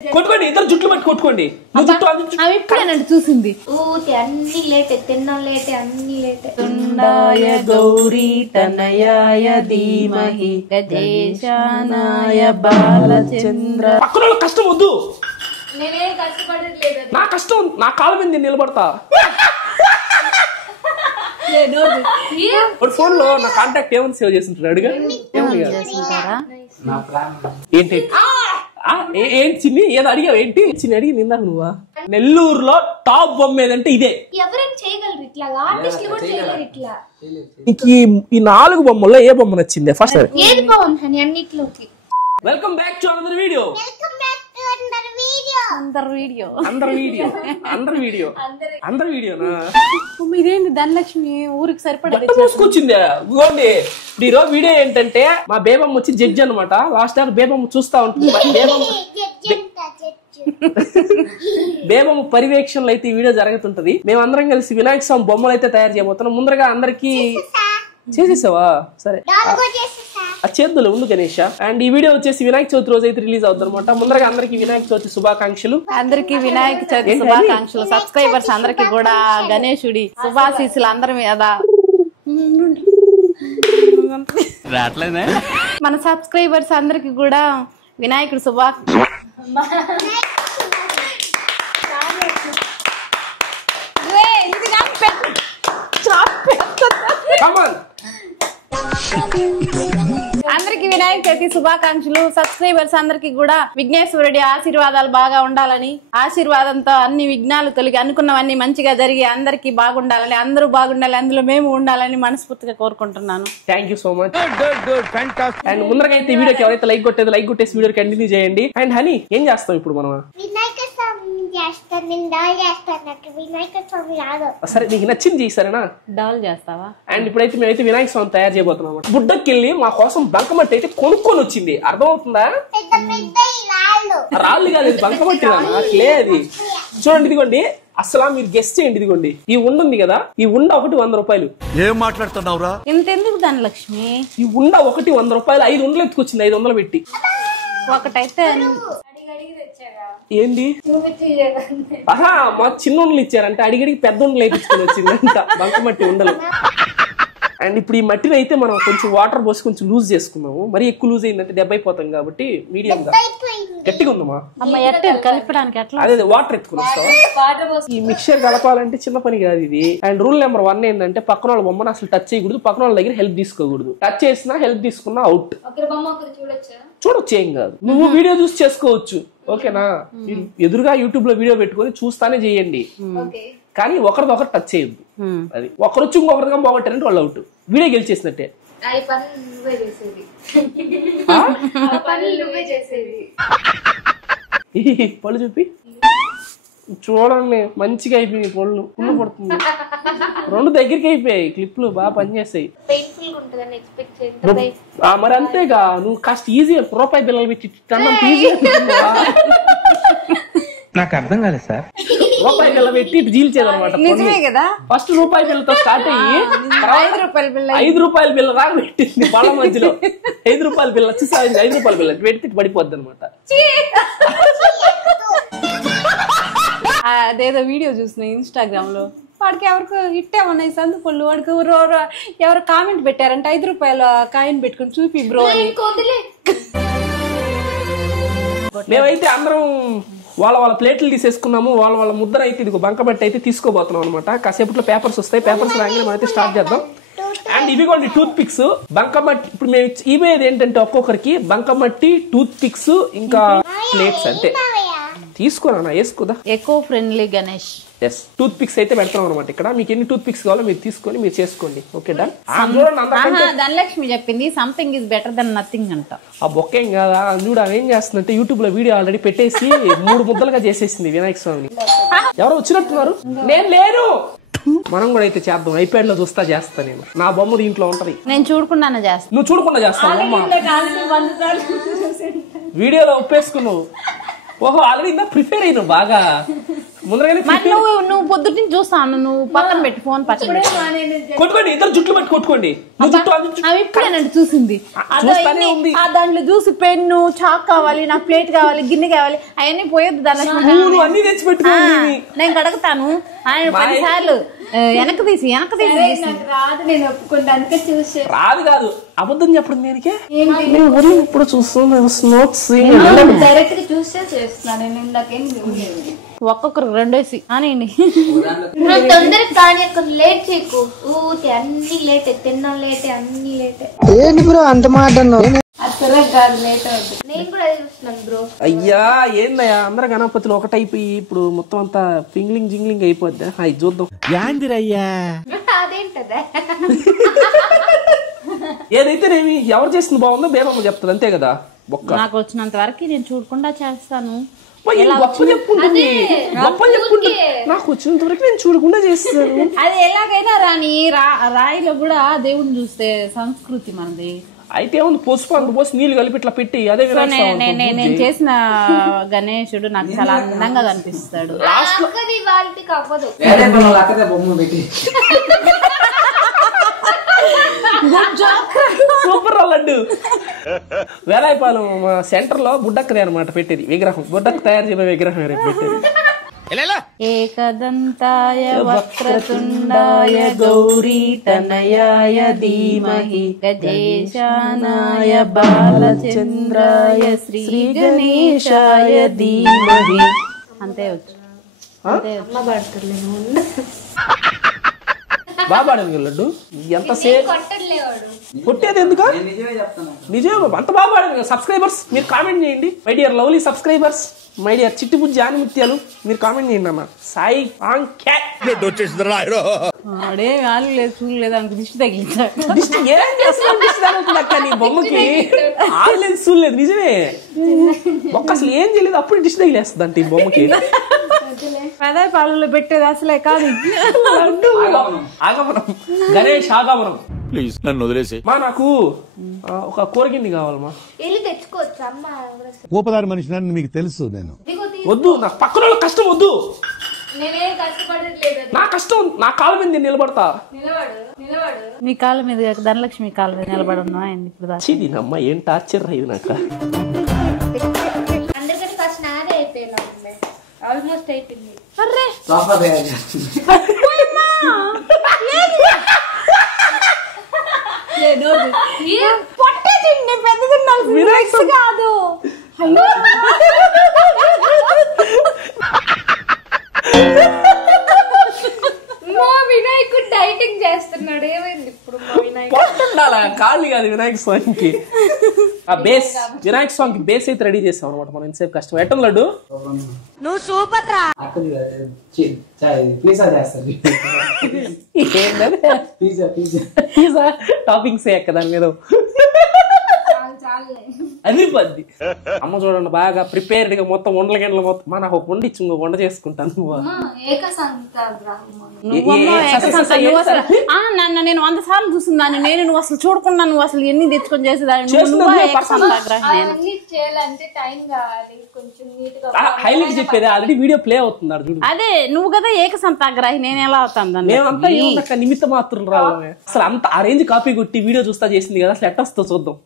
కొట్టుకోండి, ఇద్దరు జుట్లు పట్టి కొట్టుకోండి. అవి ఇప్పుడేనండి చూసింది. అన్ని లేటే తిన్నా లేటే అన్ని లేటే. తుండాయ గౌరీ తనయాయ ధీమహి గజేశానాయ బాలచంద్ర. పక్కన వాళ్ళ కష్టం వద్దు, నేనేం కష్టపడట్లేదు. నా కష్టం నా కాళ్ళ మీద నేను నిలబడతా. ఫోన్ లో నా కాంటాక్ట్ ఏమని సేవ్ చేస్తుంటాడు అడుగా. ఏంటి ఏంటి చిన్ని ఏదో అడిగావు? ఏంటి చిన్ని అడిగి ఇందాక నువ్వా? నెల్లూరులో టాప్ బొమ్మ ఏదంటే ఇదే. ఎవరైనా చేయగలరు ఇట్లా, ఆర్టిస్టులు కూడా చేయగలరు ఇట్లా. ఈ 4 బొమ్మల్లో ఏ బొమ్మ నచ్చింది ఫస్ట్? ఏది బాగుంది అన్నిట్లోకి. Welcome back to another video. అందరి వీడియోనా? ఇదేంటి ధనలక్ష్మి ఊరికి సరిపడా మూసుకొచ్చిందే. ఇదిగోండి ఈరోజు వీడియో ఏంటంటే మా బేబమ్మ వచ్చి జడ్జి అనమాట. లాస్ట్ దాకా బేబమ్మ చూస్తా ఉంటుంది. బేబమ్మ పర్యవేక్షణలో అయితే ఈ వీడియో జరుగుతుంటది. మేమందరం కలిసి వినాయక స్వామి బొమ్మలు అయితే తయారు చేయబోతున్నాం. ముందరగా అందరికి చేసేసావా? సరే చేద్దులు ఉంది గణేష్. అండ్ ఈ వీడియో వచ్చేసి వినాయక చవితి రోజు అయితే రిలీజ్ అవుతుంది అనమాట. ముందరగా అందరికి వినాయక చవితి శుభాకాంక్షలు. అందరికి వినాయక చవితి శుభాకాంక్షలు. సబ్స్క్రైబర్స్ అందరికి కూడా గణేశుడి శుభాశీస్సులు అందరి మీద. మన సబ్స్క్రైబర్స్ అందరికి కూడా వినాయకుడి అందరికి వినాయక చవితి శుభాకాంక్షలు. సబ్స్క్రైబర్స్ అందరికి కూడా విఘ్నేశ్వరుడి ఆశీర్వాదాలు బాగా ఉండాలని, ఆశీర్వాదంతో అన్ని విఘ్నాలు తొలగి అనుకున్నవన్నీ మంచిగా జరిగి అందరికి బాగుండాలని, అందరూ బాగుండాలి, అందులో మేము ఉండాలని మనస్ఫూర్తిగా కోరుకుంటున్నాను. Thank you so much. And ముందరగా అయితే ఈ వీడియోకి ఎవరైతే లైక్ కొట్టేది లైక్ కొట్టేసి వీడియో కంటిన్యూ చేయండి. అండ్ హనీ ఏం చేస్తాం ఇప్పుడు మనం? సరే నీకు నచ్చింది సరేనా? డాల్ చేస్తావా? అండ్ ఇప్పుడైతే మేమైతే వినాయక స్వామి తయారు చేయబోతున్నాం. బుడ్డకెళ్ళి మా కోసం బంకమట్టి అయితే కొనుక్కొని వచ్చింది. అర్థమవుతుందా? రాళ్ళు కాలేదు, బంకమట్టి లేదు. చూడండి ఇదిగోండి, అసలు మీరు గెస్ట్ చేయండి. ఇదిగోండి ఈ ఉంది కదా, ఈ ఉండ ఒకటి 100 రూపాయలు. ఏం మాట్లాడుతున్నావురా? ఇంతెందుకు ధనలక్ష్మి? ఈ ఉండ ఒకటి 100 రూపాయలు. 5 ఉండలు ఎత్తుకొచ్చింది 500 పెట్టి. ఒకటైతే ఏంది మా చిన్న ఉండలు ఇచ్చారంటే అడిగడికి పెద్ద ఉండలు వేయించుకొని వచ్చింది అంత బంకమట్టి ఉండలు. అండ్ ఇప్పుడు ఈ మట్టిని అయితే మనం కొంచెం వాటర్ పోసి కొంచెం లూజ్ చేసుకున్నాము. మరి ఎక్కువ లూజ్ అయిందంటే దెబ్బ అయిపోతాం కాబట్టి మీడియం గా గట్టిగా ఉందమ్మా. కలపడానికి అదే వాటర్ ఎత్తుకుని వస్తావా? ఈ మిక్చర్ కలపాలంటే చిన్న పని కాదు ఇది. అండ్ రూల్ నెంబర్ 1 ఏంటంటే పక్కన వాళ్ళ బొమ్మను అసలు టచ్ చేయకూడదు, పక్కన వాళ్ళ దగ్గర హెల్ప్ తీసుకోకూడదు. టచ్ చేసినా హెల్ప్ తీసుకున్నా అవుట్. చూడొచ్చు, ఏం కాదు. నువ్వు వీడియో చూసి చేసుకోవచ్చు, ఓకేనా? ఎదురుగా యూట్యూబ్ లో వీడియో పెట్టుకొని చూస్తానే చేయండి, కానీ ఒకరిదొకరు టచ్ చేయొద్దు. అది ఒకరు వచ్చి ఇంకొకరిగా పోగొట్టారంటే వాళ్ళు అవుట్. వీడియో గెలిచేసినట్టే. పళ్ళు చూపి చూడండి, మంచిగా అయిపోయి పళ్ళు పుల్లు పడుతుంది. 2 దగ్గరికి అయిపోయాయి క్లిప్లు, బాగా పనిచేస్తాయి. మరి అంతేగా, నువ్వు కాస్త ఈజీగా రూపాయి బిల్లలు పెట్టి ఈజీ. నాకు అర్థం కాలేదు సార్. రూపాయి బిల్ల పెట్టి జీల్చేదనమాట. ఫస్ట్ రూపాయి బిల్లతో స్టార్ట్ అయ్యి 5 రూపాయల బిల్ల రాగా పెట్టింది పళ్ళ మధ్యలో. 5 రూపాయల బిల్ల వచ్చి 5 రూపాయల బిల్ల పెడితే పడిపోద్ది అనమాట. అదేదో వీడియో చూసిన ఇన్స్టాగ్రామ్ లో, వాడికి ఎవరికి ఇట్టేమన్నాయి సందుపళ్ళు, వాడికి ఎవరు కామెంట్ పెట్టారంటే 5 రూపాయల కాయిన్ పెట్టుకుని చూపి బ్రో అని. మేమైతే అందరం వాళ్ళ ప్లేట్లు తీసేసుకున్నాము. వాళ్ళ ముద్ర అయితే ఇది బంకమట్టి అయితే తీసుకోబోతున్నాం అనమాట. కాసేపట్లో పేపర్స్ వస్తాయి, పేపర్స్ రాగానే మనం అయితే స్టార్ట్ చేద్దాం. అండ్ ఇవి కొన్ని టూత్ పిక్స్ బంకమట్టి. ఇప్పుడు మేము ఇవేది ఏంటంటే ఒక్కొక్కరికి బంకమట్టి, టూత్ పిక్స్, ఇంకా ప్లేట్స్ అంటే తీసుకోనా వేసుకోదా. Eco friendly Ganesh. Yes, toothpicks అయితే పెడతాం అనమాట. ఇక్కడ మీకు ఎన్ని టూత్ పిక్స్ కావాలో మీరు తీసుకొని మీరు చేసుకోండి. Okay done. ధనలక్ష్మి చెప్పింది something is better than nothing అంట. ఆ బొక్కేం కాదా, చూడ ఏం చేస్తుందంటే యూట్యూబ్ లో వీడియో ఆల్రెడీ పెట్టేసి 3 ముద్దలుగా చేసేసింది వినాయక స్వామిని. ఎవరో వచ్చినట్టున్నారు, నేను లేను. మనం కూడా అయితే చేద్దాం. ఐప్యాడ్ లో చూస్తా చేస్తా. నేను నా బొమ్మ దీంట్లో ఉంటది, నేను చూడకుండా చేస్తా. నువ్వు చూడకుండా చేస్తావు. వీడియోలో ఒప్పేసుకున్నావు. ఓహో, ఆల్రెడీ ఇందా ప్రిపేర్ అయినావు బాగా. ముందరగానే మరి నువ్వు పొద్దుటి నుంచి చూస్తాను, నువ్వు పక్కన పెట్టి ఫోన్ పక్కన కొట్టుకోండి, ఇద్దరు జుట్లు పట్టి కొట్టుకోండి. అవి ఇప్పుడేనండి చూసింది. దాంట్లో చూసి పెన్ను, చాక్ కావాలి, నాకు ప్లేట్ కావాలి, గిన్నె కావాలి, అవన్నీ పోయొద్దు. దాని అన్ని తెచ్చి పెట్టుకోండి. నేను కడగతాను. ఆయన 10 సార్లు వెనక్కి తీసి రాదు, నేను ఒప్పుకుంటా. అందుకే చూసే రాదు కాదు, అబద్ధం చెప్పడం దేనికే. ఇప్పుడు డైరెక్ట్ గా చూసే చేస్తున్నాను. నేను ఇందాకేం ఒక్కొక్కరు 2 వేసి అనండి. తొందరగా కానీ అక్కడ లేట్ చేయకు. ఊతే అన్ని లేటే, తిన్నా లేటే, అన్ని లేటే. ఏంటి బ్రో అంత మాట అసలు కాదు, లేట్ అవుతుంది. నేను కూడా అదే చూస్తున్నాను బ్రో. అయ్యా ఏందయ్యా, అందరూ గణపతులు ఒకటైపోయి ఇప్పుడు మొత్తం అంతా పింగ్లింగ్ జింగ్లింగ్ అయిపోద్దా? అవి చూద్దాం. యాందిరయ్యా అదేంటదా? ఏదైతేనేమి ఎవరు చేసింది బాగుందో బేబమ్మ చెప్తుంది, అంతే కదా. నాకు వచ్చినంత వరకు నేను చూడకుండా చేస్తాను. గొప్ప చెప్పుకుంటుంది, గొప్ప చెప్పుకుంటుంది. నాకు వచ్చినంత వరకు నేను చూడకుండా చేస్తాను. అది ఎలాగైనా రాని రాయిలో కూడా దేవుడిని చూస్తే సంస్కృతి మనది. అయితే ఏముంది, పసుపు అంత పోసి నీళ్ళు కలిపి ఇట్లా పెట్టి అదే నేను చేసిన గణేశుడు నాకు చాలా అందంగా కనిపిస్తాడు. వాళ్ళకి అవ్వదు. సూపర్ లడ్డు. వేలాయపాలెం సెంటర్ లో బుడ్డక్కదే అనమాట పెట్టేది విగ్రహం. బుడ్డక్క తయారు చేయబోయే విగ్రహం పెట్టేది. ఏకదంతాయ వక్రతుండాయ గౌరీ తనయాయ ధీమహి గజేశానాయ బాలచంద్రాయ శ్రీ గణేశాయ ధీమహి. అంతే వచ్చు. బాగా పాడాను లడ్డు. ఎంత సేపు కొట్టేది ఎందుకు? నిజమే అంత బాగా పాడాను. సబ్స్క్రైబర్స్ మీరు కామెంట్ చేయండి. My dear lovely subscribers, my dear చిట్టిబుజ్జి ఆనిమిత్యాలు, మీరు కామెంట్ చేయండి అన్న. సాయి ఆడే వాళ్ళు లేదు చూడలేదు అనుకు దిష్టి తగిలించాడు. ఏం చేస్తున్నాను దిష్టి తగులుతుంది అక్క నీ బొమ్మకి. ఆడలేదు చూడలేదు, నిజమే. ఒక్క అసలు ఏం చేయలేదు, అప్పుడు దిష్టి తగిలేస్తుంది అంటే ఈ బొమ్మకి. పెద్ద పాలలో పెట్టేది అసలే కాదు. ఆగమనం, గణేష్ ఆగమనం. ప్లీజ్ నన్ను వదిలేసి మా నాకు ఒక కూరగింది కావాలమ్మా. వెళ్ళి తెచ్చుకోవచ్చు. అమ్మ కోపదారి మనిషి మీకు తెలుసు. నేను వద్దు, నాకు పక్కన వాళ్ళ కష్టం వద్దు. నేనేం కష్టపడట్లేదు. నా కష్టం నా కాళ్ళ మీద నేను నిలబడతా. మీ కాళ్ళ మీద ధనలక్ష్మి కాళ్ళ మీద నిలబడి ఉన్నా ఇప్పుడు. చీదీనమ్మ ఏం టార్చర్ ఇది నాకు. అందరికంటే ఫస్ట్ నాదే అయిపోయినా, ఆల్మోస్ట్ అయిపోయింది. కాదు వినాయకుడు డైటింగ్ చేస్తున్నాడు. ఏమైంది ఇప్పుడు? కాళ్ళు కాదు వినాయక స్వామికి. ఆ బేస్ వినాయక స్వామికి బేస్ అయితే రెడీ చేస్తాం అనమాట మనం. ఎంతసేపు కష్టం. ఎట్టం లడ్డు నువ్వు సూపర్ రా. టాపింగ్స్ ఎక్క దాని మీద అది పద్ది. అమ్మ చూడండి బాగా ప్రిపేర్డ్ గా మొత్తం వంటల గంటలు మొత్తం. నాకు ఒక వండి ఇచ్చి ఇంకో వంట చేసుకుంటాను. నన్ను నేను 100 సార్లు చూసిందాన్ని. నువ్వు అసలు చూడకుండా నువ్వు అసలు ఎన్ని తెచ్చుకొని చేసేదాన్ని. హైలైట్ చెప్పేది ఆల్రెడీ వీడియో ప్లే అవుతుంది చూడు. అదే నువ్వు కదా ఏకసంతాగ్రహి, నేను ఎలా అవుతాను? మేమంతా ఏమన్నా నిమిత్త మాత్రం రావాలి. అసలు అంత ఆ రేంజ్ కాపీ కొట్టి వీడియో చూస్తా చేసింది కదా. అసలు ఎట్టొస్తో చూద్దాం.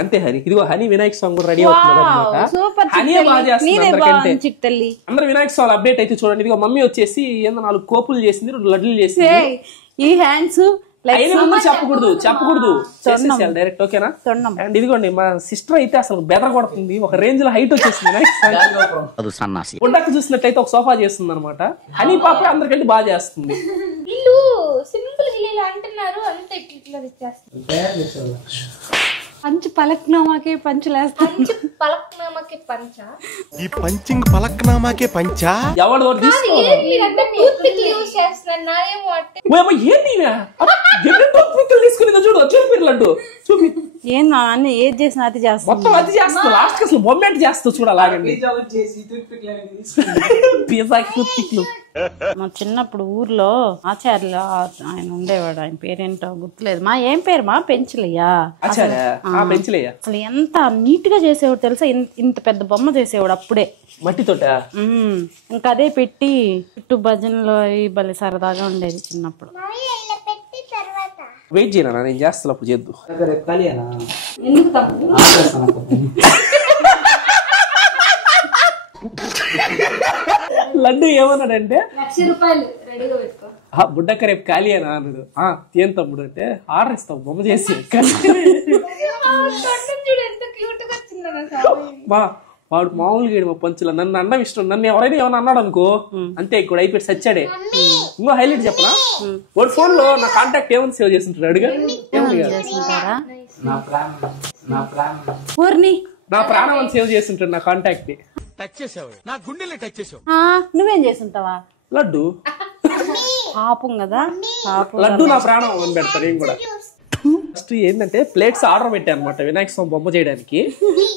అంతే హరి. ఇదిగో హనీ వినాయక స్వామి కూడా రెడీ అవుతుంది అనమాట. హనీ బాగా చేస్తుంది. అందరు వినాయక స్వామి అప్డేట్ అయితే చూడండి. ఇదిగో మమ్మీ వచ్చేసి ఏందో 4 కోపులు చేసింది, 2 లడ్డులు చేసింది. ఈ హ్యాండ్స్ చెప్పకూడదు చేసేసేయాలి డైరెక్ట్. ఓకేనా? అండ్ ఇదిగోండి మా సిస్టర్ అయితే అసలు బెదర కొడుతుంది. ఒక రేంజ్ లో హైట్ వచ్చేసింది. ఉండక్క చూసినట్లయితే ఒక సోఫా చేస్తుంది అనమాట. హనీ పాప అందరికంటే బాగా చేస్తుంది. ఇల్లు సింపుల్ గా అంటున్నారు, అంతే ఇట్లా తెచ్చేస్తారు. పంచ్ పలక్నామాకే పంచలేస్తాను. పలక్నామాకే పంచ. ఈ పంచింగ్ పలక్నామాకే పంచా ఎవడు తీసుకుని చూడు చూపిర్లడ్డు చూపి. ఏందో అన్ని ఏది చేసినా అది చేస్తా. మొత్తం అది చేస్తా. లాస్ట్ అసలు బొమ్మెట్ చేస్తా చూడు. అలాగండి పిజ్జాకి టూత్ పిక్లు. మా చిన్నప్పుడు ఊర్లో ఆచార్యులు ఆయన ఉండేవాడు, ఆయన పేరేంటో గుర్తులేదు. మా ఏం పేరు మా పెంచలయ్యా, అసలు ఎంత నీట్ గా చేసేవాడు తెలుసా. ఇంత పెద్ద బొమ్మ చేసేవాడు అప్పుడే మట్టితోట. ఇంకా అదే పెట్టి చుట్టూ భజనలో భలే సరదాగా ఉండేది చిన్నప్పుడు. వెయిట్ చేయనా, నేను చేస్తాను అప్పుడు చేద్దు. లడ్డు ఏమన్నాడంటే ₹1,00,000 పెట్టుకో, బుడ్డక్క రేపు ఖాళీ అని అన్నాడు. ఏం తమ్ముడు అంటే ఆర్డర్ ఇస్తాం బొమ్మ చేసి. వాడు మామూలుగా మా పంచుల నన్ను అన్నం ఇష్టం, నన్ను ఎవరైనా ఏమన్నా అన్నాడు అనుకో అంతే ఇక్కడ అయిపోయి సచ్చాడే. ఇంకో హైలైట్ చెప్పనా, వాడు ఫోన్ లో నా కాంటాక్ట్ ఏమని సేవ్ చేస్తుంటాడు అడుగా. నా ప్రాణం అని సేవ్ చేస్తుంటాడు నా కాంటాక్ట్ ని. నువ్వేం చేస్తుంటావా? లడ్డు పాపం కదా, లడ్డు నా ప్రాణం అని పెడతాడు. ఏం కూడా ఫస్ట్ ఏంటంటే ప్లేట్స్ ఆర్డర్ పెట్టాను అనమాట వినాయక స్వామి బొమ్మ చేయడానికి.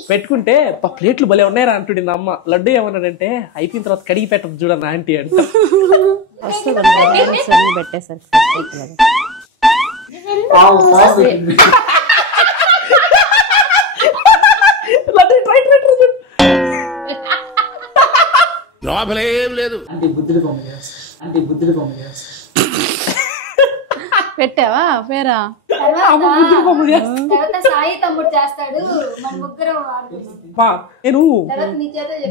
పెట్టుకుంటే ప్లేట్లు భలే ఉన్నాయరా అంటుడి నా అమ్మ. లడ్డు ఏమన్నాడంటే అయిపోయిన తర్వాత కడిగి పెట్టదు చూడన్న ఆంటీ అంట. లోపలేం లేదు. పెట్టావా పేరా? తర్వాత సాయి తమ్ముడు చేస్తాడు, మన ముగ్గురం నేను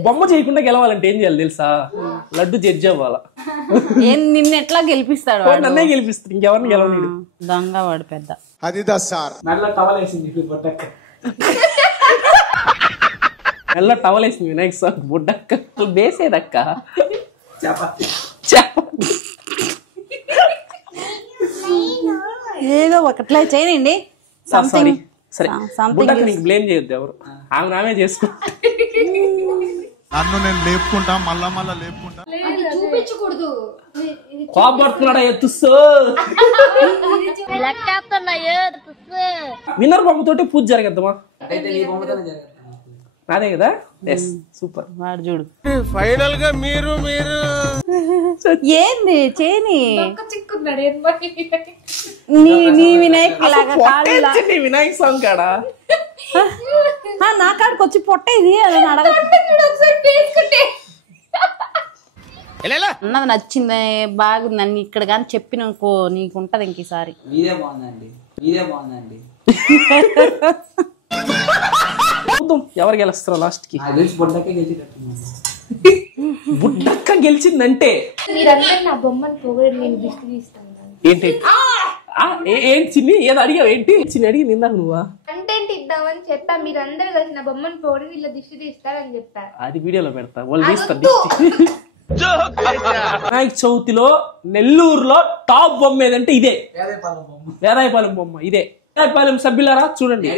బొమ్మ చేయకుండా గెలవాలంటే ఏం చేయాలి తెలుసా? లడ్డు జడ్జి అవ్వాలా. నిన్ను ఎట్లా గెలిపిస్తాడు? నన్నే గెలిపిస్తాడు, ఇంకెవరిని గెలవనీడు. దొంగ వాడు పెద్ద. అది సార్ నల్ల టవలేసింది వినాయక స్వామి బుడ్డక్క. వేసేదక్క ఏదో ఒకట్లే చేయనండి. సరే బుడ్డక్క నీకు బ్లేమ్ చేయొద్దు ఎవరు, ఆమె నామే చేసుకో. నన్ను నేను లేపుకుంటా, మళ్ళా మళ్ళా లేపుకుంటా. చూపించకూడదు. కోపడుతున్నాడా ఎత్తుస్తో విన్నర్ బొమ్మతోటి పూజ జరగద్దమా? నాదే కదా. Yes super. వాడు చూడు ఫైనల్ గా మీరు ఏంది చేయని చిక్కున్నాడు నీ వినాయక్ లాగా వినాయక స్వామి కాడా నా కాడికి వచ్చి పొట్ట ఇది అని అన్నది నచ్చింది బాగుందని ఇక్కడ కానీ చెప్పినకో నీకుంటది ఇంక ఈసారి. ఎవరు గెలుస్తారో లాస్ట్ కి? బుడ్డక్క గెలిచిందంటే మీరందరూ నా బొమ్మను పొగడు, నేను దిష్టి తీస్తాను. ఏంటి ఏంటి చిన్ని ఏదో అడిగావు? ఏంటి చిన్ని అడిగి నిందాక నువ్వా? కంటెంట్ ఇద్దామని చెప్పా, మీరందరూ కలిసి నా బొమ్మను పొగడి వీళ్ళ దిష్టి తీస్తారని చెప్పా. అది వీడియోలో పెడతా, వాళ్ళు తీస్తారు దిష్టి. వినాయక చవితిలో నెల్లూరులో టాప్ బొమ్మ ఏదంటే ఇదే, వేదాయపాలెం బొమ్మ. ఇదే వేదాయపాలెం సభ్యులారా చూడండి.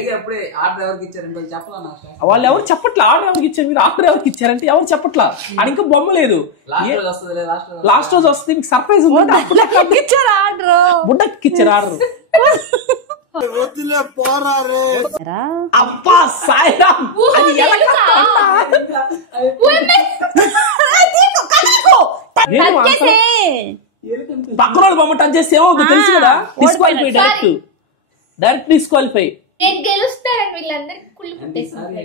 వాళ్ళు ఎవరు చెప్పట్లా ఆర్డర్ ఎవరికి ఇచ్చారు, మీరు ఆర్డర్ ఎవరికి ఇచ్చారంటే ఎవరు చెప్పట్లా. అది ఇంకా బొమ్మ లేదు, లాస్ట్ రోజు వస్తుంది. మీకు సర్ప్రైజ్ ఉంది. బుడ్డకి ఇచ్చారు ఆర్డర్. అబ్బా సాయిరామ్, పక్కన బొమ్మ టచ్ చేస్తే ఏమవుతుంది తెలుసు కదా? Disqualify, direct disqualify. నేను గెలుస్తానని వీళ్ళందరికీ కుళ్ళు పుట్టేసింది.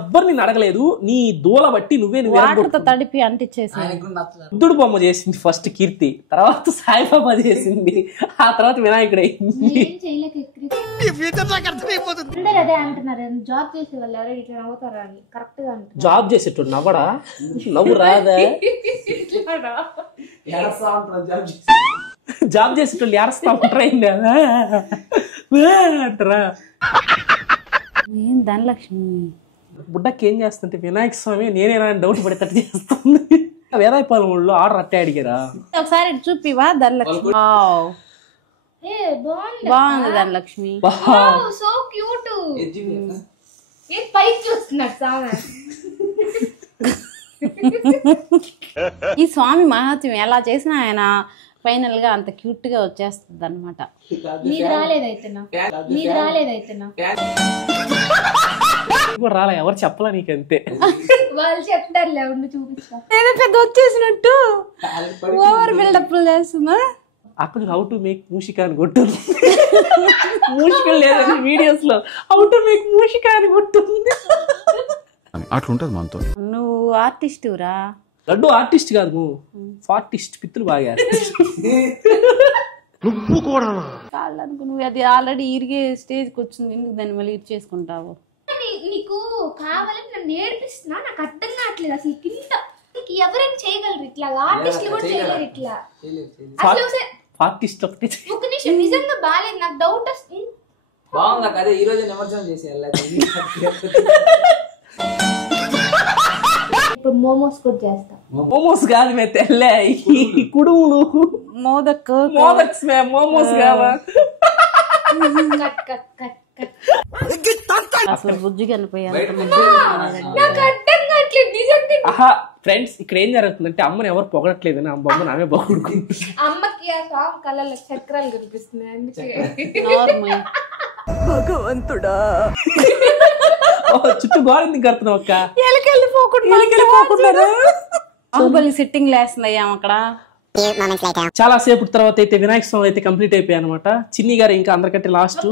ఎవ్వరు నేను అడగలేదు, నీ దూల బట్టి నువ్వే తడిపి అంటించేసి. బుద్ధుడు బొమ్మ చేసింది ఫస్ట్ కీర్తి, తర్వాత సాయిబాబా చేసింది, ఆ తర్వాత వినాయకుడు అయింది. అందరూ అదే అంటున్నారు, జాబ్ చేసే వాళ్ళు ఎవరైనా ఇట్లా నవ్వుతారా అని. కరెక్ట్ గా అంటున్నారు. జాబ్ చేసేటోడు నవ్వడా? నవ్వు రాదా? జాబ్ చేసేటోళ్ళు ఏడస్తా ఉంటారా అంటారా? ఏం ధనలక్ష్మి బుడ్డకి ఏం చేస్తుంటే వినాయక స్వామి నేనేనా డౌట్ పడేటట్టు చేస్తుంది. వేదాయపాలెం వాళ్ళు ఆర్డర్ అట్టే అడిగారా? ఒకసారి చూపివా ధనలక్ష్మి? బాగుంది ధనలక్ష్మి, సో క్యూట్. పైకి చూస్తున్నాడు సామె. ఈ స్వామి మహాత్మ్యం ఎలా చేసినా ఆయన ఫైనల్ గా అంత క్యూట్ గా వచ్చేస్తుంది అనమాట. మీరు రాలేదైతేనా కూడా రాలే, ఎవరు చెప్పలా నీకంతే. వాళ్ళు చెప్తారులే, ఉండి చూపిస్తా. ఏదో పెద్ద వచ్చేసినట్టు ఓవర్ బిల్డప్ చేస్తున్నా. అక్కడ హౌ టు మేక్ మూషిక అని కొట్టుంది. మూషికలు లేదండి వీడియోస్ లో, హౌ టు మేక్ మూషిక అని కొట్టుంది. అట్లుంటది మనతో. నువ్వు ఆర్టిస్టురా? లడ్డు ఆర్టిస్ట్ కాదు, నువ్వు ఫార్టిస్ట్. పిత్తులు బాగా నువ్వు కూడా కాళ్ళనుకో, నువ్వు అది ఆల్రెడీ ఇరిగే స్టేజ్కి వచ్చింది, ఎందుకు దాన్ని మళ్ళీ ఇరి చేసుకుంటావు? నీకు కావాలని నన్ను నేర్పిస్తున్నా, నాకు అర్థం కావట్లేదు అసలు. కింద ఎవరైనా చేయగలరు ఇట్లా, ఆర్టిస్టులు కూడా చేయగలరు ఇట్లా. ఫార్టిస్ట్ ఒకటి. ఒక నిమిషం, నిజంగా బాగాలేదు, నాకు డౌట్ వస్తుంది. బాగుంది అదే ఈ రోజు నిమజ్జనం చేసి ఇప్పుడు మోమోస్ కూడా చేస్తా. మోమోస్ కాదు మే తెల్లే, కుడుములు మోదక్స్ మే, మోమోస్ కావా? Cut cut cut cut. అసలు బుజ్జి కనిపోయాను. నాకు అర్థం కావట్లేదు నిజంగా. ఆహా ఫ్రెండ్స్, ఇక్కడ ఏం జరుగుతుందంటే అమ్మని ఎవరు పొగడట్లేదని ఆ బొమ్మను ఆమె పొగుడుకుంటుంది. అమ్మకి ఆ సాంగ్ కళ్ళలో చక్రాలు కనిపిస్తున్నాయి, అందుకే. భగవంతుడా, చుట్టూ గోడ కడుతున్నావు అక్క. బాహుబలి సెట్టింగ్ లేస్తున్నాయి అక్కడ. చాలా సేపు తర్వాత అయితే వినాయక స్వామి అయితే కంప్లీట్ అయిపోయాయి అనమాట. చిన్ని గారు ఇంకా అందరికంటే లాస్ట్.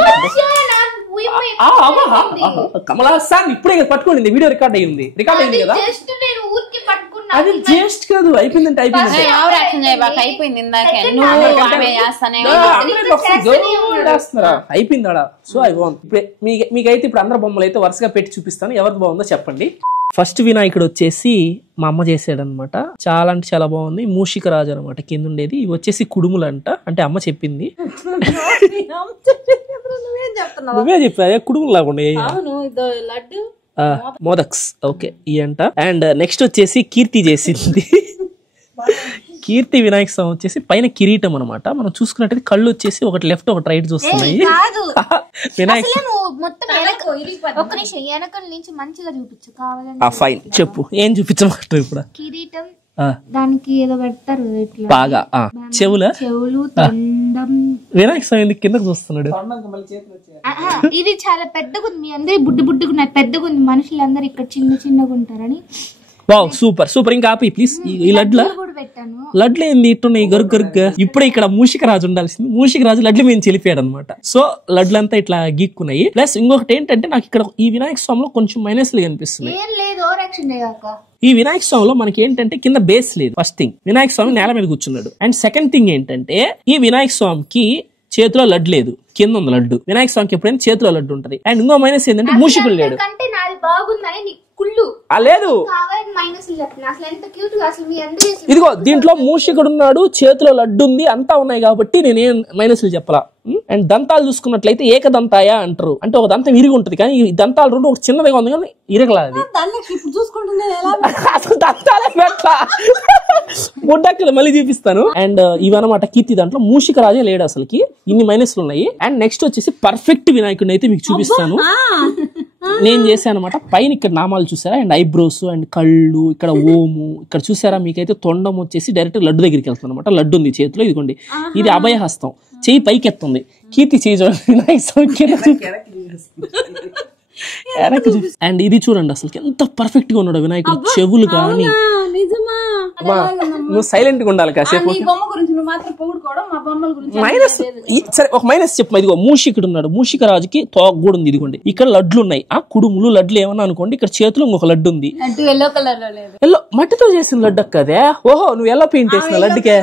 కమలాసాన్ ఇప్పుడే పట్టుకోండి, వీడియో రికార్డ్ అయ్యింది. రికార్డ్ అయింది కదా, అది జస్ట్ కాదు, అయిపోయిందంటే అయిపోయింది. అయిపోయింది ఆడ. సో ఐ వాంట్ ఇప్పుడే మీకైతే ఇప్పుడు అందరు బొమ్మలు అయితే వరుసగా పెట్టి చూపిస్తాను, ఎవరికి బాగుందో చెప్పండి. ఫస్ట్ వినాయకుడు వచ్చేసి మా అమ్మ చేసాడు అనమాట. చాలా అంటే చాలా బాగుంది. మూషిక రాజు అనమాట కింద ఉండేది. ఇవి వచ్చేసి కుడుములు అంట, అంటే అమ్మ చెప్పింది. నువ్వే చెప్పా కుడుములు లాగా లడ్డు మోదక్స్. ఓకే ఈ అంట. అండ్ నెక్స్ట్ వచ్చేసి కీర్తి చేసింది. కీర్తి వినాయక స్వామి వచ్చేసి పైన కిరీటం అనమాట. మనం చూసుకున్నట్టయితే కళ్ళు వచ్చేసి ఒకటి లెఫ్ట్ ఒకటి రైట్ చూస్తున్నాయి. వినాయక ఒక్క నిమిషం వెనకల నుంచి మంచిగా చూపించు కావాలని. ఫైన్ చెప్పు, ఏం చూపించమంటారు ఇప్పుడు? కిరీటం, దానికి ఏదో పెడతారు ఇట్లా బాగా చెవులు, తొండం. వినాయక స్వామి కిందకు చూస్తున్నాడు. ఇది చాలా పెద్దగా ఉంది, మీ అందరి బుడ్డు బుడ్డుగా పెద్దగా ఉంది, మనుషులందరూ ఇక్కడ చిన్న చిన్నగా ఉంటారని. Wow super super. ఇంకా ఆపి ప్లీజ్. ఈ లడ్లు ఏంది ఇట్టున్నాయి గరుగ్ గరుగ్గా. ఇప్పుడే ఇక్కడ మూషిక రాజు ఉండాల్సింది. మూషిక రాజు లడ్లు మేము చెలిపాడు అనమాట. సో లడ్లంతా ఇట్లా గీక్కున్నాయి. ప్లస్ ఇంకొకటి ఏంటంటే నాకు ఇక్కడ ఈ వినాయక స్వామిలో కొంచెం మైనస్లు కనిపిస్తున్నాయి. ఈ వినాయక స్వామిలో మనకి ఏంటంటే కింద బేస్ లేదు. ఫస్ట్ థింగ్, వినాయక స్వామి నేల మీద కూర్చున్నాడు. అండ్ సెకండ్ థింగ్ ఏంటంటే ఈ వినాయక స్వామికి చేతిలో లడ్డు లేదు, కింద ఉంది లడ్డు. వినాయక స్వామికి ఎప్పుడైనా చేతిలో లడ్డు ఉంటది. అండ్ ఇంకో మైనస్ ఏంటంటే మూషికుడు లేడు. లేదు ఇదిగో దీంట్లో మూషికుడు ఉన్నాడు, చేతిలో లడ్డు ఉంది, అంతా ఉన్నాయి కాబట్టి నేనేం మైనస్లు చెప్పలా. అండ్ దంతాలు చూసుకున్నట్లయితే ఏకదంతాయ అంటారు, అంటే ఒక దంతం ఇరిగి ఉంటది. కానీ ఈ దంతాలు రెండు ఒక చిన్నదిగా ఉంది కానీ ఇరగలా. అది అసలు దంతాలే పెట్టా, బొడ్డక్కలు మళ్ళీ చూపిస్తాను. అండ్ ఇవన్నమాట కీర్తి దాంట్లో మూషిక రాజే లేడు అసలుకి. ఇన్ని మైనస్లు ఉన్నాయి. అండ్ నెక్స్ట్ వచ్చేసి పర్ఫెక్ట్ వినాయకుడిని అయితే మీకు చూపిస్తాను. నేను చేశాను అనమాట. పైన ఇక్కడ నామాలు చూసారా, అండ్ ఐబ్రోస్ అండ్ కళ్ళు, ఇక్కడ ఓము, ఇక్కడ చూసారా మీకైతే తొండం వచ్చేసి డైరెక్ట్ లడ్డు దగ్గరికి వెళ్తుంది అనమాట. లడ్డు ఉంది చేతిలో, ఇదిగోండి ఇది అభయహస్తం, చెయ్యి పైకి ఎత్తుంది. కీర్తి చేయి అండ్ ఇది చూడండి అసలు ఎంత పర్ఫెక్ట్ గా ఉన్నాడు వినాయకుడు. చెవులు కానీ నువ్వు సైలెంట్ గా ఉండాలి కాసేపు. మైనస్ సరే ఒక మైనస్ చెప్పు. ఇదిగో మూషికుడు ఉన్నాడు, మూషిక రాజుకి తోక కూడా ఉంది. ఇదిగోండి ఇక్కడ లడ్లు ఉన్నాయి, ఆ కుడుములు లడ్లు ఏమన్నా అనుకోండి. ఇక్కడ చేతిలో ఇంకొక లడ్డు ఉంది, ఎల్లో మట్టితో చేసిన లడ్డు కదే. ఓహో నువ్వు ఎల్లో పెయింట్ వేసిన లడ్డుకే.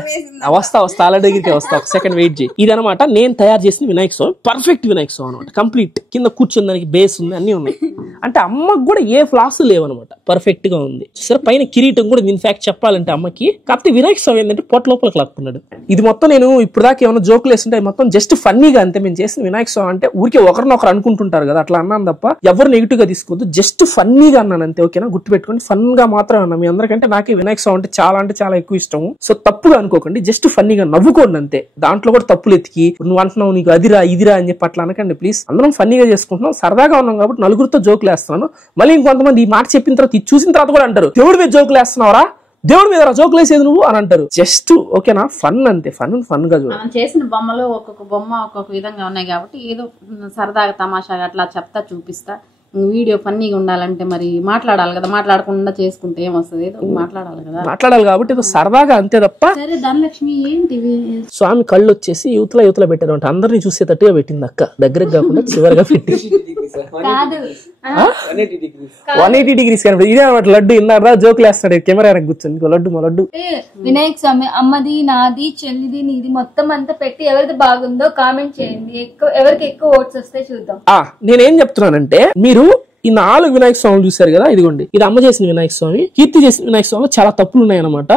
వస్తా ఆ లడ్డు దగ్గరికి వస్తా, ఒక సెకండ్ వెయిట్ చేయి. ఇదనమాట నేను తయారు చేసిన వినాయక స్వామి, పర్ఫెక్ట్ వినాయక స్వామి అనమాట. కంప్లీట్ కింద కూర్చుని దానికి బేస్ ఉంది, అన్ని ఉన్నాయి. అంటే అమ్మకు కూడా ఏ ఫ్లాస్ లేవనమాట, పర్ఫెక్ట్ గా ఉంది. సరే పైన కిరీటం కూడా ఇన్ఫాక్ట్ చెప్పాలంటే అమ్మకి. కాకపోతే వినాయక స్వామి ఏంటంటే పొట్ట లోపలికి లాక్కున్నాడు. ఇది మొత్తం నేను ఇప్పుడు దాకా ఏమైనా జోకులు వేస్తుంటే మొత్తం జస్ట్ ఫన్నీగా అంతే. మేము చేసిన వినాయక స్వామి అంటే ఊరికే ఒకరినొకరు అనుకుంటుంటారు కదా, అట్లా అన్నాను తప్ప ఎవరు నెగిటివ్ గా తీసుకోవద్దు. జస్ట్ ఫన్నీగా అన్నాను అంతే, ఓకేనా? గుర్తుపెట్టుకోండి, ఫన్ గా మాత్రం అన్నా. మీ అందరికంటే నాకే వినాయక స్వామి అంటే చాలా ఎక్కువ ఇష్టం. సో తప్పుగా అనుకోకండి, జస్ట్ ఫన్నీగా నవ్వుకోండి అంతే. దాంట్లో కూడా తప్పులు ఎత్తికి నువ్వు అంటున్నావు నీకు అదిరా ఇదిరా అని చెప్పి అట్లా అనకండి ప్లీజ్. అందరం ఫన్నీగా చేసుకుంటున్నాం, సరదాగా ఉన్నాం కాబట్టి నలుగురితో జోకులు వేస్తున్నాను. మళ్ళీ ఇంకొంతమంది ఈ మాట చెప్పిన తర్వాత ఇది చూసిన తర్వాత కూడా అంటారు, దేవుడి మీద జోకులు వేస్తున్నావరా, దేవుడి మీద జోకులు వేసేది నువ్వు అని అంటారు. జస్ట్ ఓకేనా, ఫన్ అంతే. ఫన్ గా చూడ. మనం చేసిన బొమ్మలు ఒక్కొక్క బొమ్మ ఒక్కొక్క విధంగా ఉన్నాయి కాబట్టి ఏదో సరదాగా తమాషాగా అట్లా చెప్తా చూపిస్తా. వీడియో ఫన్నీగా ఉండాలంటే మరి మాట్లాడాలి కదా, మాట్లాడకుండా చేసుకుంటే ఏమొస్తుంది, ఏదో మాట్లాడాలి కదా. మాట్లాడాలి కాబట్టి ఏదో సరదాగా అంతే తప్ప. సరే ధనలక్ష్మి ఏంటి స్వామి కళ్ళు వచ్చేసి యువతల పెట్టారు అంటే అందరినీ చూసేటట్టుగా పెట్టింది అక్క, దగ్గరకు కాకుండా చివరిగా పెట్టి 180 degrees కనిపి. ఇదే అన్నమాట లడ్డు ఇన్నారా జోకులు వేస్తాడు కెమెరా కూర్చొని లడ్డు మా లడ్డు. వినాయక స్వామి అమ్మది నాది చెల్లిది నీది మొత్తం అంతా పెట్టి ఎవరిది బాగుందో కామెంట్ చేయండి, ఎవరికి ఎక్కువ ఓట్స్ వస్తే చూద్దాం. నేనేం చెప్తున్నానంటే మీరు ఈ 4 వినాయక స్వాములు చూసారు కదా, ఇదిగోండి ఇది అమ్మ చేసిన వినాయక స్వామి, కీర్తి చేసిన వినాయక స్వామి చాలా తప్పులు ఉన్నాయి అనమాట.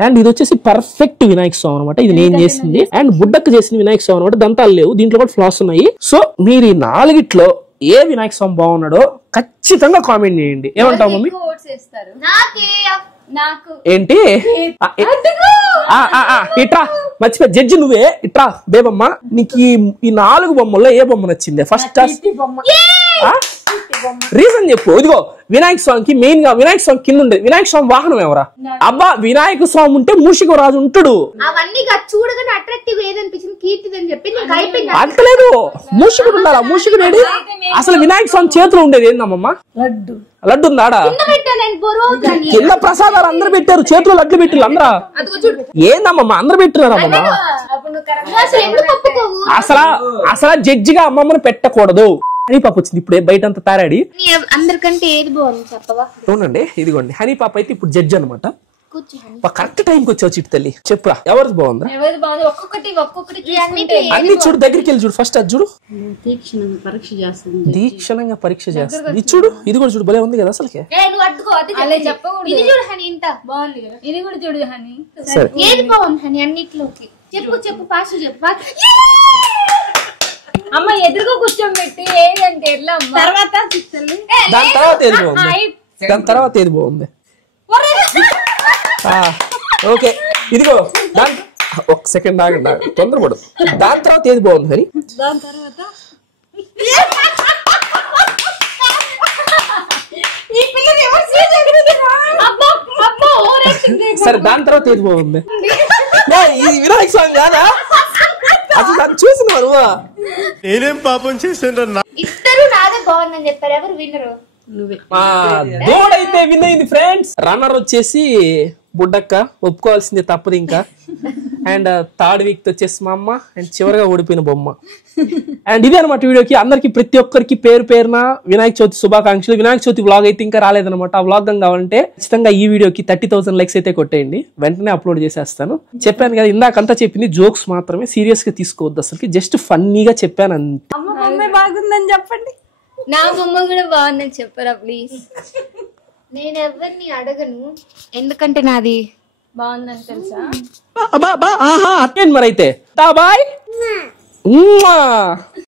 అండ్ ఇది వచ్చేసి పర్ఫెక్ట్ వినాయక స్వామి అనమాట, ఇది నేను చేసింది. అండ్ బుడ్డక్క చేసిన వినాయక స్వామి అనమాట, దంతాలు లేవు, దీంట్లో కూడా ఫ్లాస్ ఉన్నాయి. సో మీరు ఈ 4గిట్లో ఏ వినాయక స్వామి బాగున్నాడో ఖచ్చితంగా కామెంట్ చేయండి. ఏమంటావు మమ్మీ? ఏంటి ఇట్రా మర్చిపోయి జడ్జి నువ్వే ఇట్రా బేబమ్మ, నీకు ఈ 4 బొమ్మల్లో ఏ బొమ్మ నచ్చింది? ఫస్ట్ రీజన్ చెప్పు. ఇదిగో వినాయక స్వామికి మెయిన్ గా వినాయక స్వామి కింద ఉండేది వినాయక స్వామి వాహనం ఎవరా? అబ్బా వినాయక స్వామి ఉంటే మూషిక రాజు ఉంటాడు. అవన్నీ చూడగానే అట్రాక్టివ్ ఏదనిపించింది కీర్తిది అని చెప్పి నీకు అయిపోయింది. అంటలేదు, మూషికుడు ఉండాలా? మూషికుడు ఏడి? అసలు వినాయక స్వామి చేతిలో ఉండేది ఏందమ్మా? లడ్డు ఉందాడా? కింద ప్రసాదాలు అందరు పెట్టారు, చేతిలో లడ్లు పెట్టారు అందరా. ఏందమ్మా అందరు పెట్టినారమ్మా? అసలు జడ్జిగా అమ్మమ్మని పెట్టకూడదు. హనీపాప వచ్చింది ఇప్పుడే బయట అంతా తారాడి. అందరికంటే ఏది బాగుంది చెప్పవా? అవునండి ఇదిగోండి హనీపాప అయితే ఇప్పుడు జడ్జి అనమాట. కరెక్ట్ టైంకి వచ్చావు చిట్టి తల్లి, చెప్పురా ఎవరిది బాగుందా? అన్ని చూడు, దగ్గరికి వెళ్ళి చూడు, ఫస్ట్ అది చూడు, దీక్షణంగా పరీక్ష చేస్తుంది. ఇది చూడు, ఇది కూడా చూడు, భలే ఉంది కదా అసలు. ఏది బాగుంది హనీ అన్నిట్లోకి? చెప్పు ఫాస్ట్ చెప్పు. అమ్మ ఎదురుగా కూర్చోబెట్టి ఏదంటే ఎట్లా తర్వాత దాని తర్వాత ఏది బాగుంది? ఓకే ఇదిగో ఒక సెకండ్ ఆగండి, తొందరపడు. దాని తర్వాత ఏది బాగుంది హరి? దాని తర్వాత సరే దాని తర్వాత ఏది బాగుంది? ఇది వినాయక స్వామి కాదా? అసలు దాన్ని చూసినారు. నేనేం పాపం చేశాను? ఇద్దరు నాదే బాగుందని చెప్పారు, ఎవరు వినరు? దూడైతే విన్ అయింది ఫ్రెండ్స్. రన్నర్ వచ్చేసి బుడ్డక్క, ఒప్పుకోవాల్సిందే తప్పదు ఇంకా. అండ్ థర్డ్ వీక్ వచ్చేసి మా అమ్మ, అండ్ చివరిగా ఓడిపోయిన బొమ్మ. అండ్ ఇదే అనమాట వీడియోకి. అందరికి ప్రతి ఒక్కరికి పేరు పేరున వినాయక చవితి శుభాకాంక్షలు. వినాయక చవితి వ్లాగ్ అయితే ఇంకా రాలేదనమాట. ఆ వ్లాగ్ కావాలంటే ఖచ్చితంగా ఈ వీడియోకి 30,000 లైక్స్ అయితే కొట్టేయండి, వెంటనే అప్లోడ్ చేసేస్తాను. చెప్పాను కదా ఇందాకంతా చెప్పింది జోక్స్ మాత్రమే, సీరియస్ గా తీసుకోవద్దు అసలుకి, జస్ట్ ఫన్నీగా చెప్పాను అంతే. బాగుందని చెప్పండి. నా బొమ్మ కూడా బాగుందని చెప్పరా ప్లీజ్. నేను ఎవరిని అడగను, ఎందుకంటే నాది బాగుందని తెలుసా. మరి అయితే బాయ్.